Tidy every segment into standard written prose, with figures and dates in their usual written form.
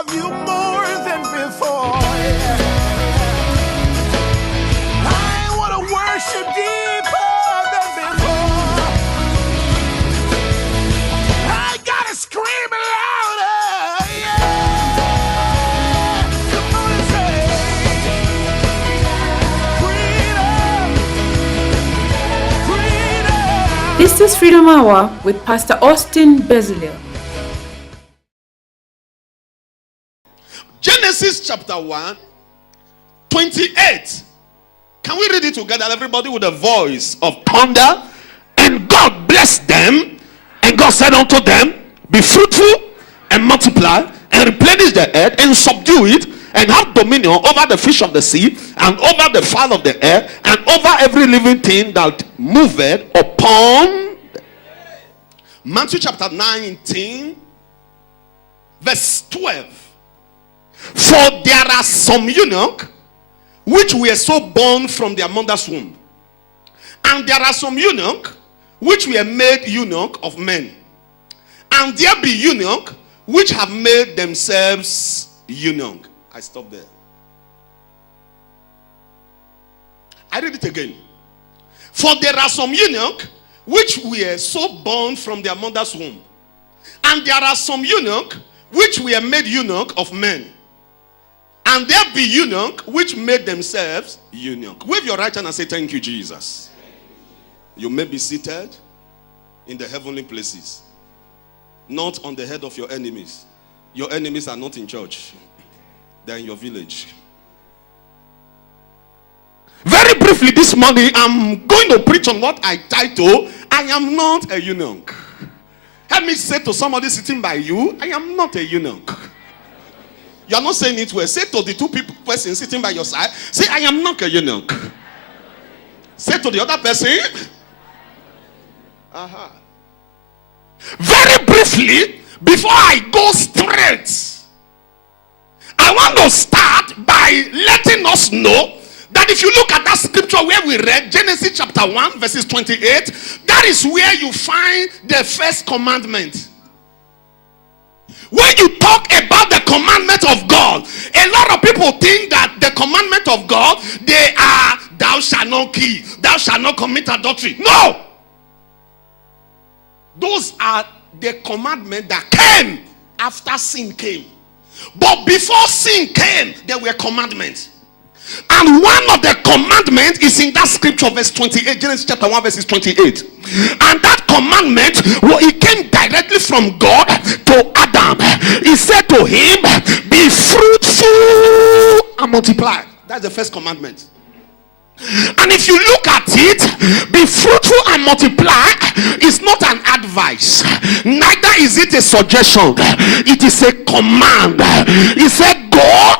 love you more than before. I want to worship deeper than before. I gotta scream louder. Yeah. Come on and say, freedom, freedom. This is Freedom Hour with Pastor Austin Bezalel. Genesis chapter 1, 28. Can we read it together, everybody, with a voice of thunder? And God blessed them, and God said unto them, be fruitful and multiply, and replenish the earth, and subdue it, and have dominion over the fish of the sea, and over the fowl of the air, and over every living thing that moveth upon. Matthew chapter 19, verse 12. For there are some eunuchs which were so born from their mother's womb, and there are some eunuchs which were made eunuch of men, and there be eunuchs which have made themselves eunuch. I stop there. I read it again. For there are some eunuchs which were so born from their mother's womb, and there are some eunuchs which were made eunuch of men, and there be eunuch which made themselves eunuch. Wave your right hand and say, thank you, Jesus. You may be seated in the heavenly places, not on the head of your enemies. Your enemies are not in church. They're in your village. Very briefly this morning, I'm going to preach on what I title, I am not a eunuch. Help me say to somebody sitting by you, I am not a eunuch. You are not saying it well. Say to the two person sitting by your side, say, I am not a eunuch. Say to the other person, very briefly, before I go straight, I want to start by letting us know that if you look at that scripture where we read, Genesis chapter 1, verses 28, that is where you find the first commandment. When you talk about the commandment of God, a lot of people think that the commandment of God, they are, thou shalt not kill, thou shalt not commit adultery. No! Those are the commandments that came after sin came. But before sin came, there were commandments. And one of the commandments is in that scripture, verse 28, Genesis chapter 1, verses 28. And that commandment, well, it came directly from God to Adam. He said to him, be fruitful and multiply. That's the first commandment. And if you look at it, be fruitful and multiply is not an advice, neither is it a suggestion, it is a command. He said, go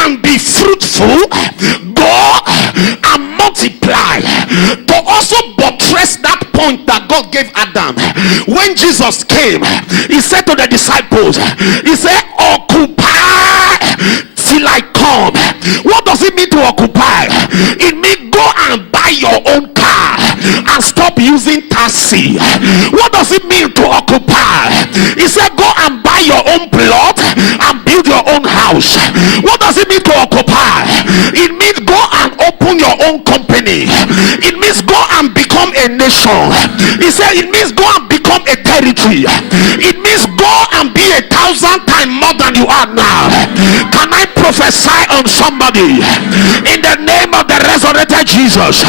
and be fruitful, go and multiply. To also buttress that point that God gave Adam, when Jesus came, he said to the disciples, he said, occupy till I come. What does it mean to occupy? It means go and buy your own car and stop using taxi. What does it mean to occupy? He said go and buy your own plot and build your own house. What does it mean to occupy? It means go and open your own company. It means go and become a nation. He said it means go and become a territory. It means go and be 1,000 times more than you are now. Can I prophesy on somebody in the name of the resurrected Jesus?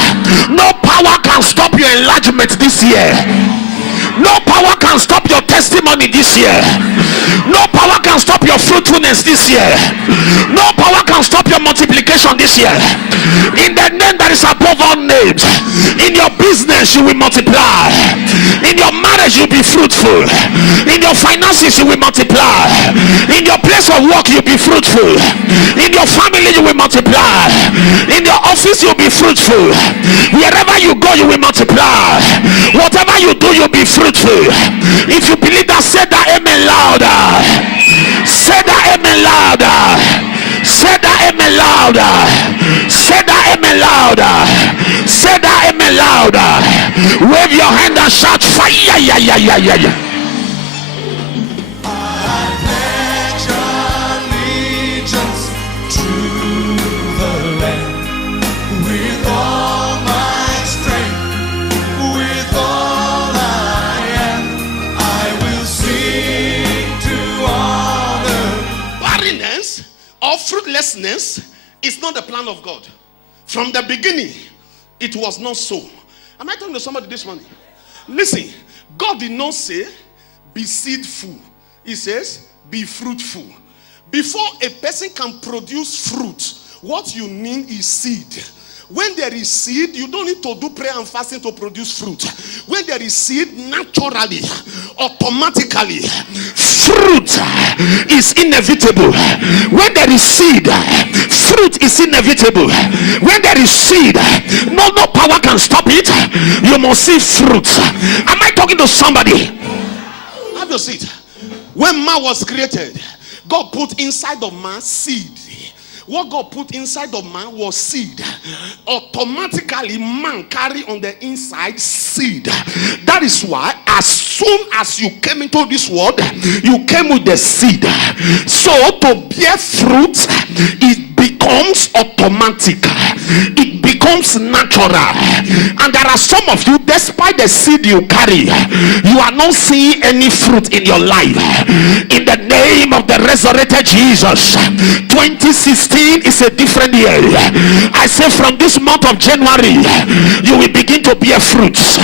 No power can stop your enlargement this year. No power can stop your testimony this year. No power can stop your fruitfulness this year. No power can stop your multiplication this year. In the name that is above all names, in your business you will multiply. In your marriage you will be fruitful. In your finances you will multiply. In your place of work you will be fruitful. In your family you will multiply. In your office you will be fruitful. Wherever you go you will multiply. Whatever you do you will be fruitful. If you believe that, say that amen louder. Say that amen louder. Say that amen louder. Say that amen louder. Say that amen louder. Wave your hand and shout fire. or fruitlessness is not the plan of God. From the beginning, it was not so. Am I talking to somebody this morning? Listen, God did not say, be seedful. He says, be fruitful. Before a person can produce fruit, what you need is seed. When there is seed, you don't need to do prayer and fasting to produce fruit. When there is seed, naturally, automatically, fruit is inevitable. When there is seed, fruit is inevitable. When there is seed, no power can stop it. You must see fruit. Am I talking to somebody? Have your seed. When man was created, God put inside of man seed. What God put inside of man was seed. Automatically, man carry on the inside seed. That is why, as soon as you came into this world, you came with the seed. So, to bear fruit, it becomes automatic. It becomes natural. And there are some of you, despite the seed you carry, you are not seeing any fruit in your life. In the name of the resurrected Jesus, 2016 is a different year. I say from this month of January, you will begin to bear fruits.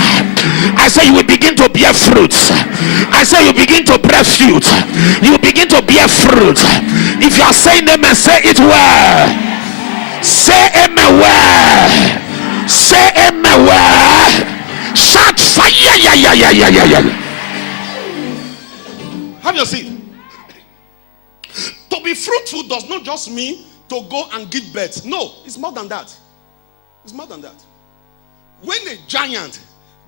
I say you will begin to bear fruits. I say you begin to bear fruit. You will begin to bear fruit. If you are saying amen, say it well. Say amen well. Say amen well. Shout fire. Yeah. Have your seed. To be fruitful does not just mean to go and give birth. No, it's more than that. It's more than that. When a giant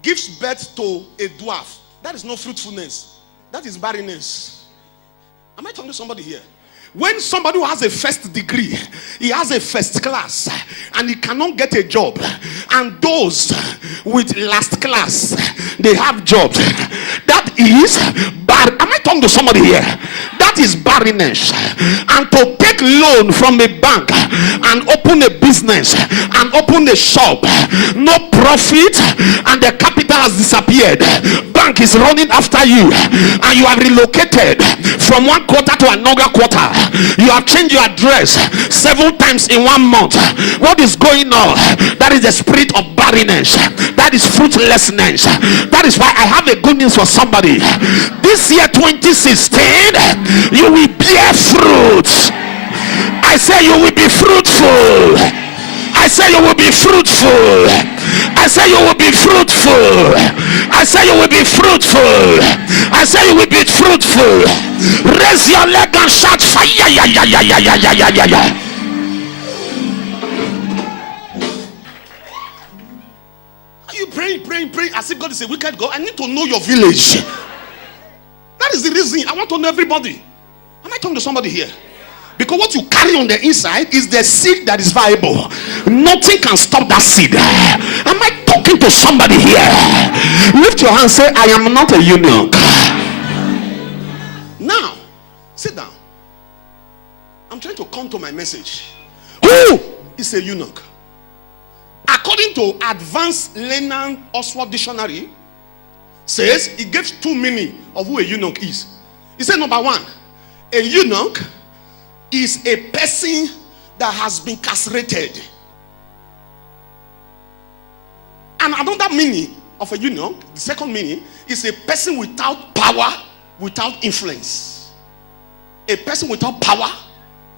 gives birth to a dwarf, that is not fruitfulness. That is barrenness. Am I talking to somebody here? When somebody who has a first degree, he has a first class, and he cannot get a job, and those with last class, they have jobs. That is bad. Am I talking to somebody here? That is barrenness. And to take loan from a bank and open a business and open a shop, no profit, and the capital has disappeared. Bank is running after you, and you are relocated from one quarter to another quarter. You have changed your address 7 times in 1 month. What is going on? That is the spirit of barrenness. That is fruitlessness. That is why I have a good news for somebody. This year 2016, you will bear fruit. I say you will be fruitful. I say you will be fruitful. I say you will be fruitful. I say you will be fruitful. I say you will be fruitful. Raise your leg and shout fire. Yeah. Are you praying as if God is a wicked God? I need to know your village. That is the reason I want to know everybody. Am I talking to somebody here? Because what you carry on the inside is the seed that is viable. Nothing can stop that seed. Am I talking to somebody here? Lift your hand and say, I am not a eunuch. Now, sit down. I'm trying to come to my message. Who is a eunuch? According to Advanced Learning Oxford Dictionary, says it gives 2 meanings of who a eunuch is. It said number 1, a eunuch is a person that has been castrated. And another meaning of a eunuch, the second meaning, is a person without power, without influence. A person without power,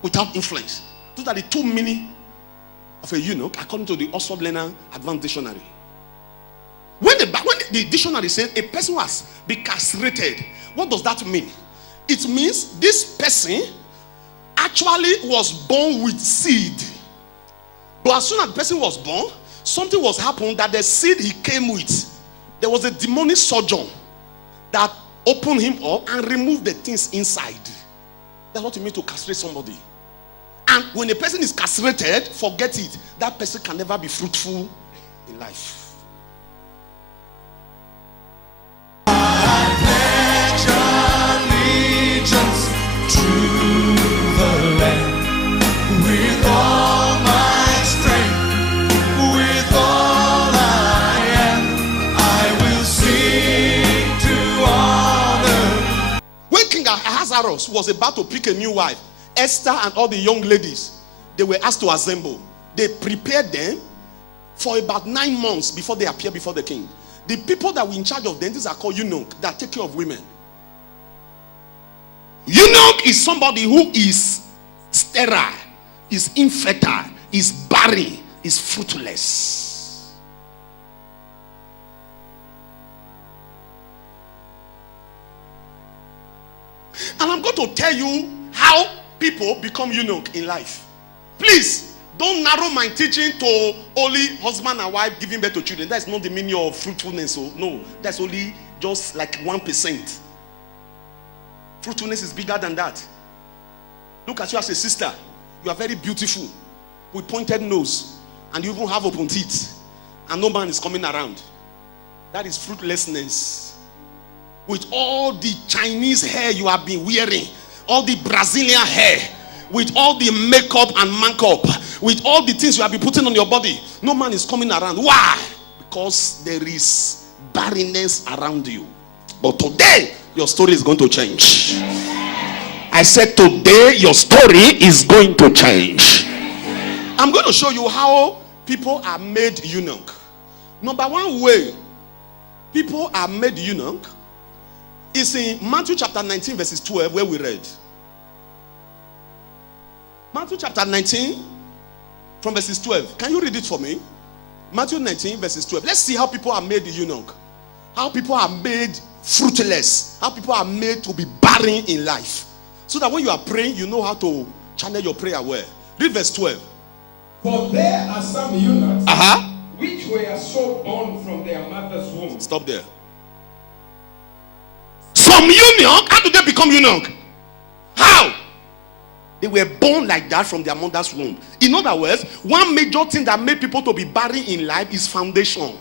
without influence. Those are the 2 meanings of a eunuch according to the Oxford Learner Advanced Dictionary. When the dictionary says a person who has been castrated, what does that mean? It means this person actually was born with seed. But as soon as the person was born, something was happening that the seed he came with, there was a demonic sojourn that opened him up and removed the things inside. That's what it means to castrate somebody. And when a person is castrated, forget it. That person can never be fruitful in life. Was about to pick a new wife, Esther and all the young ladies, they were asked to assemble. They prepared them for about 9 months before they appear before the king. The people that were in charge of them, these are called eunuch, that take care of women. Eunuch is somebody who is sterile, is infertile, is barren, is fruitless. And I'm going to tell you how people become eunuch in life. Please, don't narrow my teaching to only husband and wife giving birth to children. That's not the meaning of fruitfulness. So no, that's only just like 1%. Fruitfulness is bigger than that. Look at you as a sister. You are very beautiful with pointed nose, and you even have open teeth, and no man is coming around. That is fruitlessness. With all the Chinese hair you have been wearing, all the Brazilian hair, with all the makeup and makeup, with all the things you have been putting on your body, no man is coming around. Why? Because there is barrenness around you. But today, your story is going to change. I said today, your story is going to change. I'm going to show you how people are made eunuch. Number one way people are made eunuch is in Matthew chapter 19 verses 12, where we read. Matthew chapter 19 from verses 12. Can you read it for me? Matthew 19 verses 12. Let's see how people are made eunuch. How people are made fruitless. How people are made to be barren in life. So that when you are praying, you know how to channel your prayer well. Read verse 12. For there are some eunuchs which were so born from their mother's womb. Stop there. Some eunuch, how do they become eunuch? How? They were born like that from their mother's womb. In other words, one major thing that made people to be barren in life is foundation.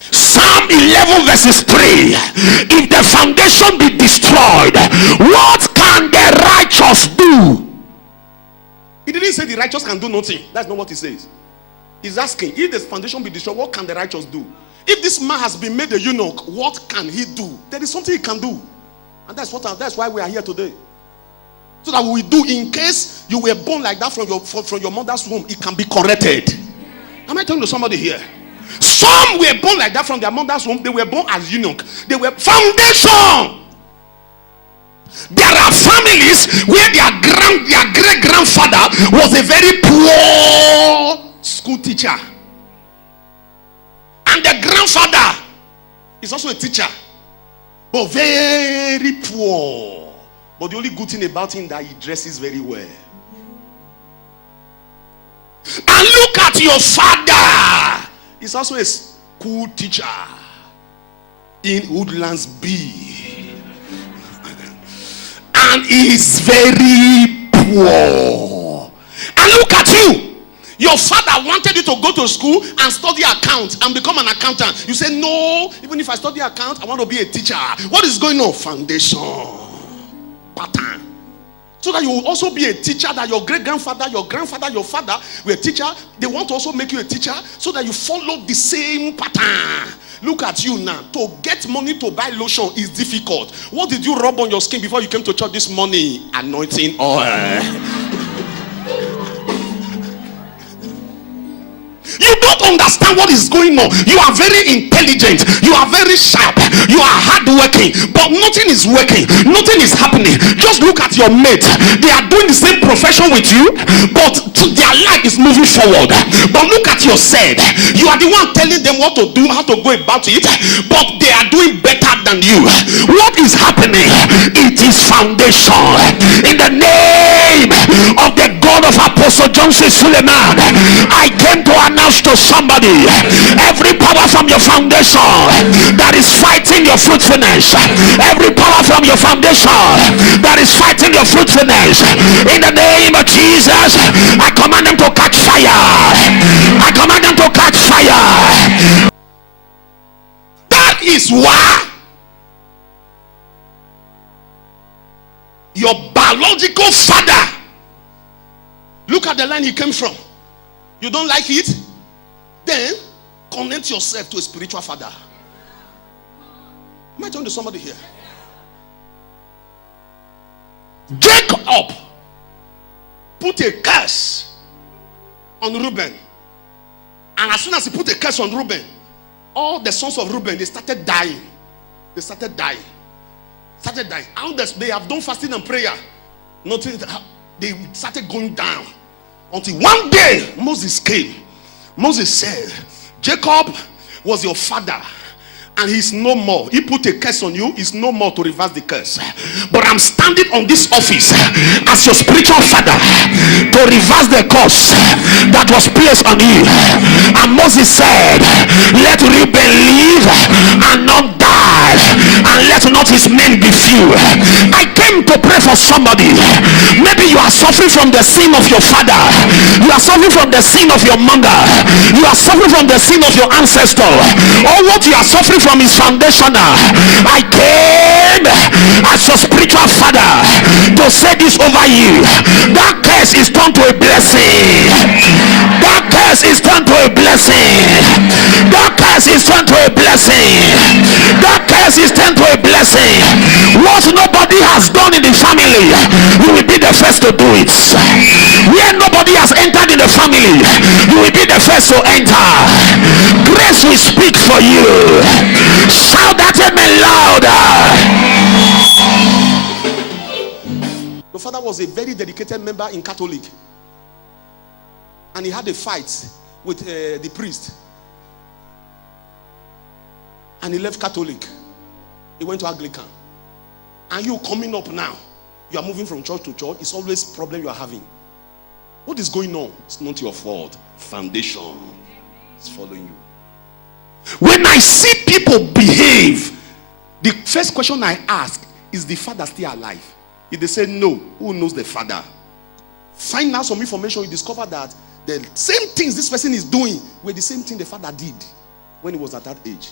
Psalm 11 verses 3. If the foundation be destroyed, what can the righteous do? He didn't say the righteous can do nothing. That's not what he says. He's asking, if the foundation be destroyed, what can the righteous do? If this man has been made a eunuch, what can he do? There is something he can do. And that's why we are here today. So that we do, in case you were born like that from your mother's womb, it can be corrected. Am I talking to somebody here? Some were born like that from their mother's womb. They were born as eunuch. They were foundation. There are families where their great grandfather was a very poor school teacher, and the grandfather is also a teacher, but very poor. But the only good thing about him that he dresses very well. And look at your father. He's also a school teacher in Woodlands B. And he is very poor. And look at you. Your father wanted you to go to school and study accounts and become an accountant. You say, no, even if I study accounts, I want to be a teacher. What is going on? Foundation. Pattern. So that you will also be a teacher, that your great-grandfather, your grandfather, your father were a teacher. They want to also make you a teacher so that you follow the same pattern. Look at you now. To get money to buy lotion is difficult. What did you rub on your skin before you came to church this morning? Anointing oil. You don't understand what is going on. You are very intelligent. You are very sharp. You are hardworking. But nothing is working. Nothing is happening. Just look at your mate. They are doing the same profession with you, but their life is moving forward. But look at yourself. You are the one telling them what to do, how to go about it, but they are doing better than you. What is happening? It is foundation. In the name of the God of Apostle Johnson Suleiman, I came to announce to somebody, every power from your foundation that is fighting your fruitfulness, every power from your foundation that is fighting your fruitfulness, in the name of Jesus, I command them to catch fire. I command them to catch fire. That is why your biological father, look at the line he came from. You don't like it? Then connect yourself to a spiritual father. Am I talking to somebody here? Jacob put a curse on Reuben. And as soon as he put a curse on Reuben, all the sons of Reuben, they started dying. They started dying. How they have done fasting and prayer. Nothing, they started going down. Until one day, Moses came. Moses said, Jacob was your father, and he's no more. He put a curse on you, he's no more to reverse the curse. But I'm standing on this office as your spiritual father to reverse the curse that was placed on you. And Moses said, let Reuben live and not die, and let not his men be few. I came to pray for somebody. Maybe you are suffering from the sin of your father, you are suffering from the sin of your mother, you are suffering from the sin of your ancestor, or what you are suffering from is foundational. I came as your spiritual father to say this over you. That curse is turned to a blessing. That curse is turned to a blessing. That curse is turned to a blessing. That curse is turned to a blessing. What nobody has done in the family, you will be the first to do it. Where nobody has entered in the family, you will be the first to enter. Grace will speak for you. Shout that amen louder. Your father was a very dedicated member in Catholic, and he had a fight with the priest, and he left Catholic. He went to Anglican. And you coming up now, you are moving from church to church. It's always problem you are having. What is going on? It's not your fault. Foundation is following you. When I see people behave, the first question I ask, is the father still alive? If they say no, who knows the father? Find out some information, you discover that the same things this person is doing were the same thing the father did when he was at that age.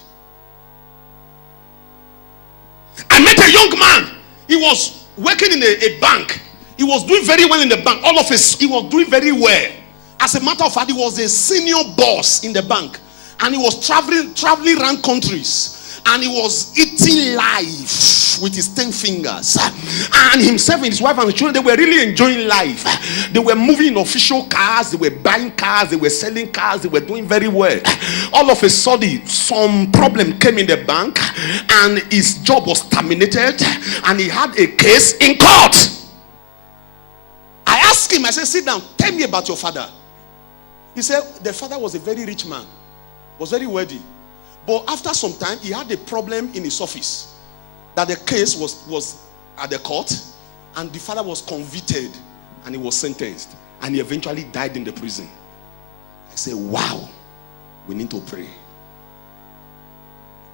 I met a young man. He was working in a bank. He was doing very well in the bank. All of us, he was doing very well. As a matter of fact, he was a senior boss in the bank. And he was traveling around countries. And he was eating life with his 10 fingers. And himself and his wife and his children, they were really enjoying life. They were moving in official cars. They were buying cars. They were selling cars. They were doing very well. All of a sudden, some problem came in the bank. And his job was terminated. And he had a case in court. I asked him, I said, sit down. Tell me about your father. He said, the father was a very rich man. Was very wealthy. But after some time, he had a problem in his office. That the case was at the court. And the father was convicted. And he was sentenced. And he eventually died in the prison. I said, wow. We need to pray. He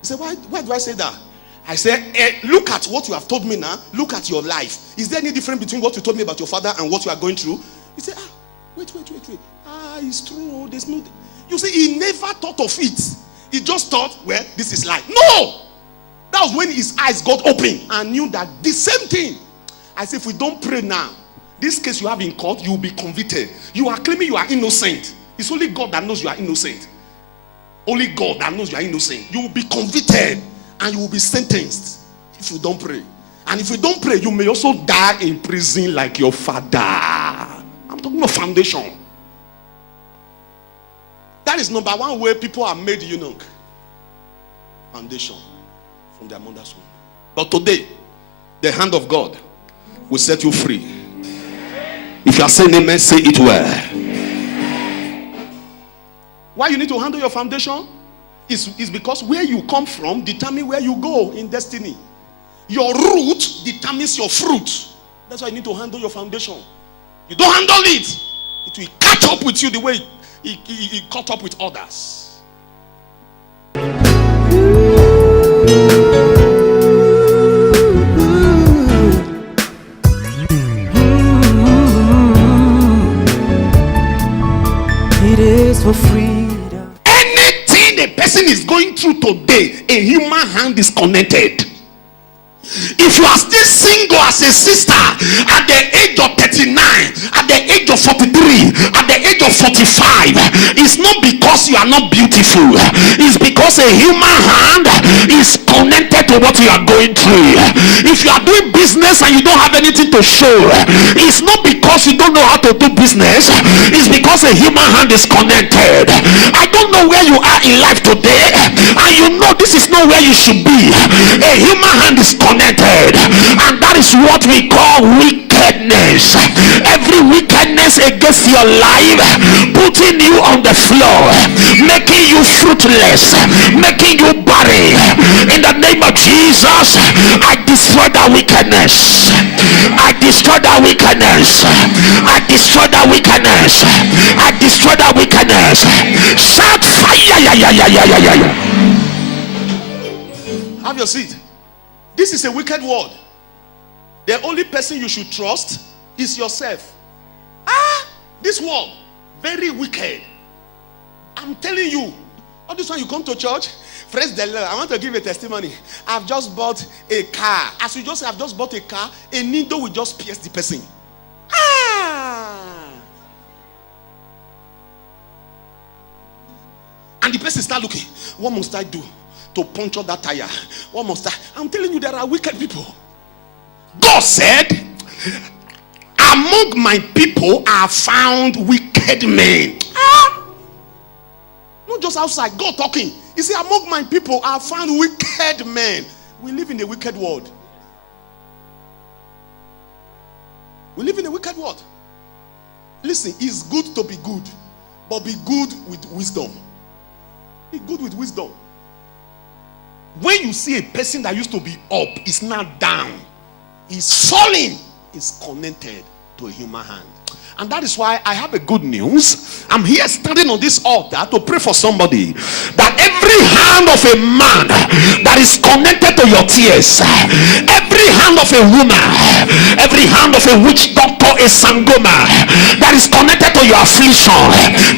said, why do I say that? I said, look at what you have told me now. Look at your life. Is there any difference between what you told me about your father and what you are going through? He said, wait. It's true. There's no... You see, he never thought of it. He just thought, well, this is life. No! That was when his eyes got open and knew that the same thing. I said, if we don't pray now, this case you have in court, you will be convicted. You are claiming you are innocent. It's only God that knows you are innocent. Only God that knows you are innocent. You will be convicted and you will be sentenced if you don't pray. And if you don't pray, you may also die in prison like your father. I'm talking about foundation. That is number one way people are made eunuch. Foundation from their mother's womb. But today, the hand of God will set you free. If you are saying amen, say it well. Why you need to handle your foundation? Is because where you come from determines where you go in destiny. Your root determines your fruit. That's why you need to handle your foundation. You don't handle it, it will catch up with you the way he caught up with others. It is for freedom. Anything a person is going through today, a human hand is connected. If you are still single as a sister at the age of 39, at the age of 43, at the age of of 45 is not because you are not beautiful. It's because a human hand is connected to what you are going through. If you are doing business and you don't have anything to show, it's not because you don't know how to do business. It's because a human hand is connected. I don't know where you are in life today, and you know this is not where you should be. A human hand is connected, and that is what we call wickedness. Every wickedness against your life, putting you on the floor, making you fruitless, making you barren. In the name of Jesus, I destroy that wickedness. I destroy that wickedness. I destroy that wickedness. I destroy that wickedness. Shout fire! Have your seat. This is a wicked word. The only person you should trust is yourself. This world, very wicked. I'm telling you. All this time you come to church, praise the Lord. I want to give a testimony. I've just bought a car. As you just say, I've just bought a car, a needle will just pierce the person. And the person start looking. What must I do to puncture that tire? What must I? I'm telling you, there are wicked people. God said, among my people are found wicked men. Not just outside, God talking. He said, among my people are found wicked men. We live in a wicked world. We live in a wicked world. Listen, it's good to be good, but be good with wisdom. Be good with wisdom. When you see a person that used to be up is now down, is falling, is connected to a human hand. And that is why I have a good news. I'm here standing on this altar to pray for somebody, that every hand of a man that is connected to your tears, every hand of a woman, every hand of a witch doctor, a sangoma, that is connected to your affliction,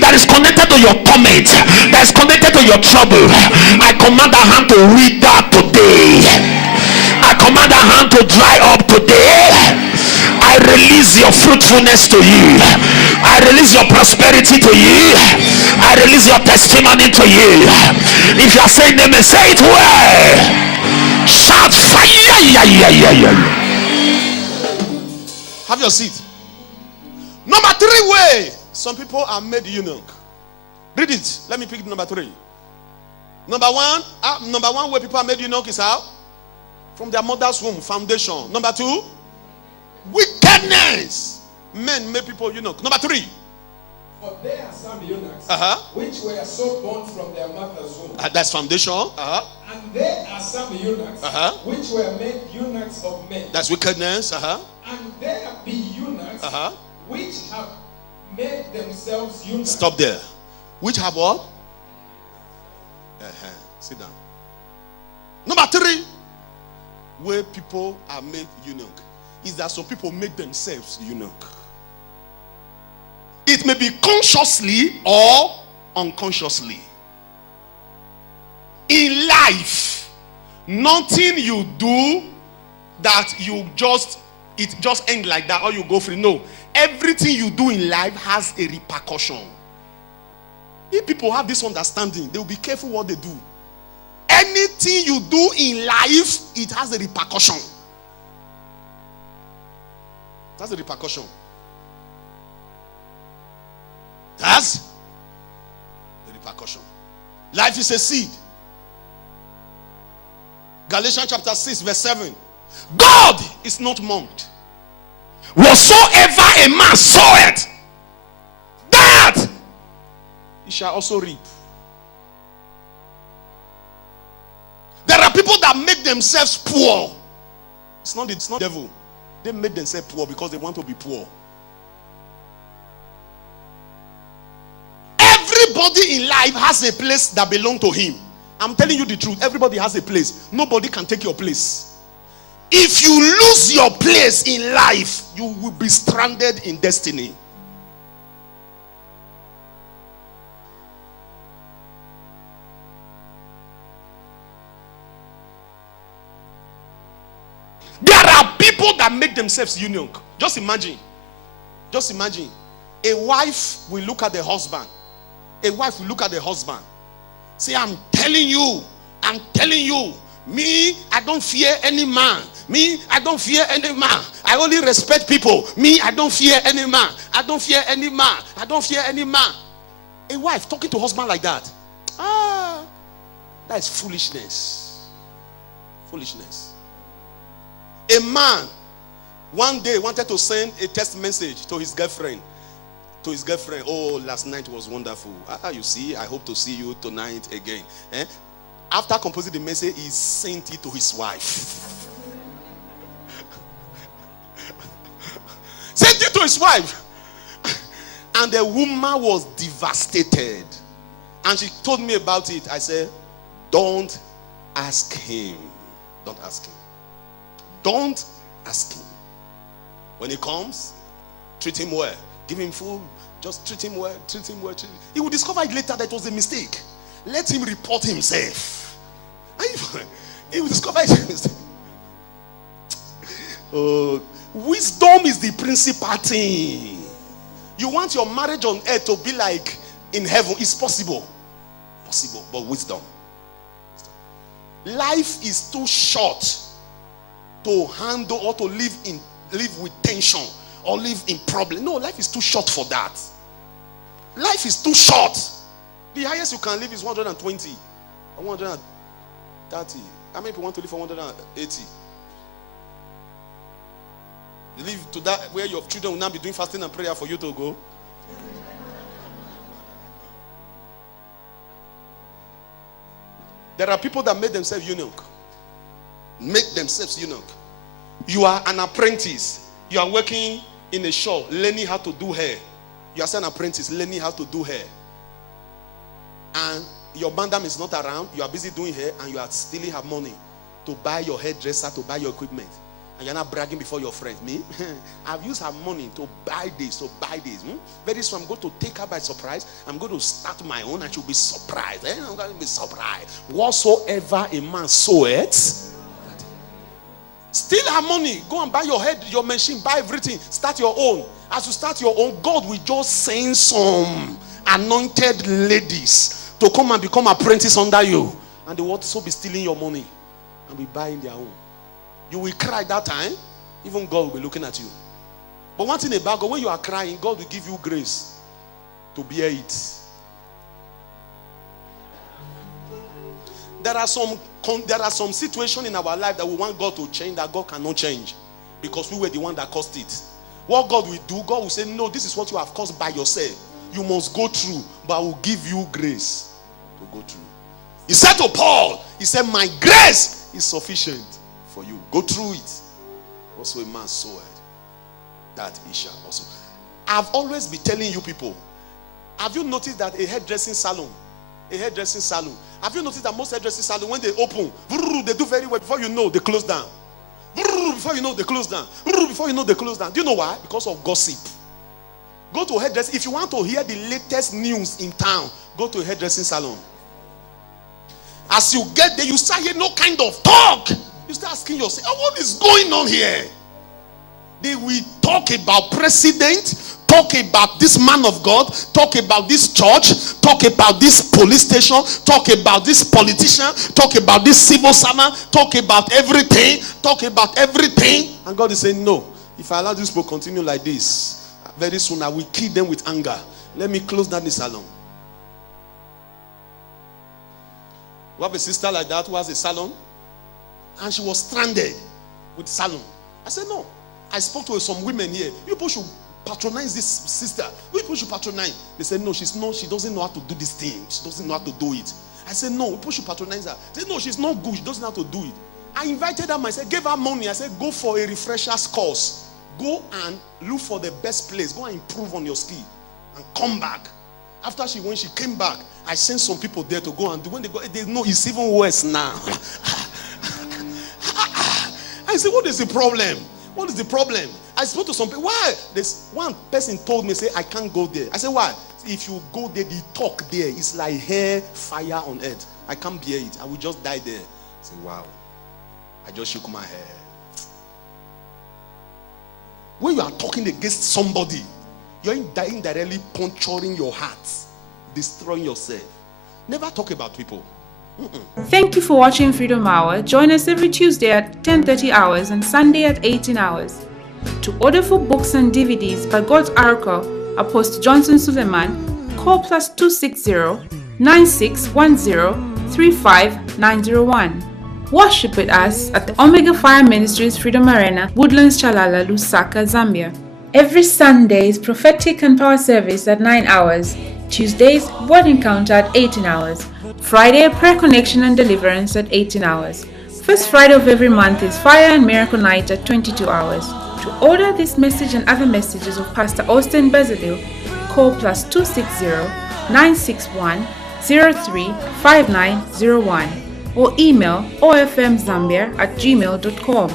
that is connected to your torment, that is connected to your trouble, I command that hand to wither today. I command that hand to dry up today. I release your fruitfulness to you. I release your prosperity to you. I release your testimony to you. If you are saying amen, say it well. Shout fire. Have your seat. Number 3 way some people are made eunuch. Read it. Let me pick number 3. Number one way people are made eunuch is how? From their mother's womb, foundation. Number 2, wickedness. Men make people eunuch. Number 3. For there are some eunuchs which were so born from their mother's womb. That's foundation. And there are some eunuchs which were made eunuchs of men. That's wickedness. And there be eunuchs which have made themselves eunuchs. Stop there. Which have what? Sit down. Number 3, where people are made eunuch, is that some people make themselves eunuch. It may be consciously or unconsciously. In life, nothing you do that it just end like that or you go free. No, everything you do in life has a repercussion. If people have this understanding, they will be careful what they do. Anything you do in life, it has a repercussion. That's the repercussion. That's the repercussion. Life is a seed. Galatians chapter 6 verse 7. God is not mocked. Whatsoever a man soweth, that he shall also reap. There are people that make themselves poor. It's not the devil. They make themselves poor because they want to be poor. Everybody in life has a place that belongs to him. I'm telling you the truth. Everybody has a place. Nobody can take your place. If you lose your place in life, you will be stranded in destiny. There are people that make themselves eunuch. Just imagine. A wife will look at the husband. A wife will look at the husband. Say, I'm telling you, me, I don't fear any man. Me, I don't fear any man. I only respect people. Me, I don't fear any man. I don't fear any man. I don't fear any man. A wife talking to husband like that. That is foolishness. Foolishness. A man one day wanted to send a text message to his girlfriend. Oh, last night was wonderful. You see, I hope to see you tonight again. After composing the message, he sent it to his wife. Sent it to his wife. And the woman was devastated. And she told me about it. I said, don't ask him. Don't ask him. Don't ask him. When he comes, treat him well. Give him food. Just treat him well. Treat him well. He will discover it later that it was a mistake. Let him report himself. He will discover it was a mistake. Wisdom is the principal thing. You want your marriage on earth to be like in heaven. It's possible. Possible. But wisdom. Life is too short to handle or to live with tension or live in problem. No, life is too short for that. Life is too short. The highest you can live is 120 or 130. How many people want to live for 180? You live to that where your children will now be doing fasting and prayer for you to go. There are people that made themselves eunuch. Make themselves eunuch. You are an apprentice. You are working in a shop, learning how to do hair. You are still an apprentice, learning how to do hair. And your bandam is not around. You are busy doing hair, and you are still have money to buy your hairdresser, to buy your equipment. And you're not bragging before your friends. Me, I've used her money to buy this, Very soon I'm going to take her by surprise. I'm going to start my own, and she'll be surprised. I'm going to be surprised. Whatsoever a man soweth, steal her money. Go and buy your machine, buy everything. Start your own. As you start your own, God will just send some anointed ladies to come and become apprentice under you. And they will also be stealing your money and be buying their own. You will cry that time. Even God will be looking at you. But one thing about God, when you are crying, God will give you grace to bear it. There are some situations in our life that we want God to change that God cannot change because we were the one that caused it. What God will do, God will say, no, this is what you have caused by yourself. You must go through, but I will give you grace to go through. He said to Paul, he said, my grace is sufficient for you. Go through it. Also a man sowed, that he shall also. I've always been telling you people, have you noticed that a hairdressing salon, have you noticed that most hairdressing salons, when they open, they do very well. Before you know, they close down. Before you know, they close down. Before you know, they close down. Do you know why? Because of gossip. Go to a hairdressing. If you want to hear the latest news in town, go to a hairdressing salon. As you get there, you start hearing no kind of talk. You start asking yourself, what is going on here? They will talk about president, talk about this man of God, talk about this church, talk about this police station, talk about this politician, talk about this civil servant, talk about everything. And God is saying, no, if I allow this people to continue like this, very soon I will kill them with anger. Let me close down the salon. We have a sister like that who has a salon, and she was stranded with salon. I said, no. I spoke to some women here. You people should patronize this sister. You people should patronize. They said, no, she doesn't know how to do this thing. She doesn't know how to do it. I said, no, people should patronize her. They said, no, she's not good. She doesn't know how to do it. I invited her myself, gave her money. I said, go for a refresher's course. Go and look for the best place. Go and improve on your skill. And come back. When she came back, I sent some people there to go and do. When they go, they know it's even worse now. I said, what is the problem? What is the problem? I spoke to some people. Why? This one person told me, say, I can't go there. I said, why? If you go there, the talk there is like hair, fire on earth. I can't bear it. I will just die there. I said, wow. I just shook my head. When you are talking against somebody, you're indirectly puncturing your heart, destroying yourself. Never talk about people. Thank you for watching Freedom Hour. Join us every Tuesday at 10:30 hours and Sunday at 18 hours. To order for books and DVDs by God's Oracle, Apostle Johnson Suleiman, call +260 9610 35901. Worship with us at the Omega Fire Ministries Freedom Arena, Woodlands, Chalala, Lusaka, Zambia. Every Sunday is prophetic and power service at 9 hours. Tuesdays, word encounter at 18 hours. Friday, prayer connection and deliverance at 18 hours. First Friday of every month is fire and miracle night at 22 hours. To order this message and other messages of Pastor Austin Bezalel, call +260 961 035901 or email ofmzambia@gmail.com.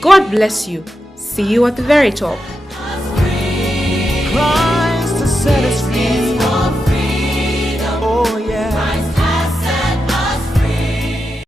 God bless you. See you at the very top. Christ has set us free.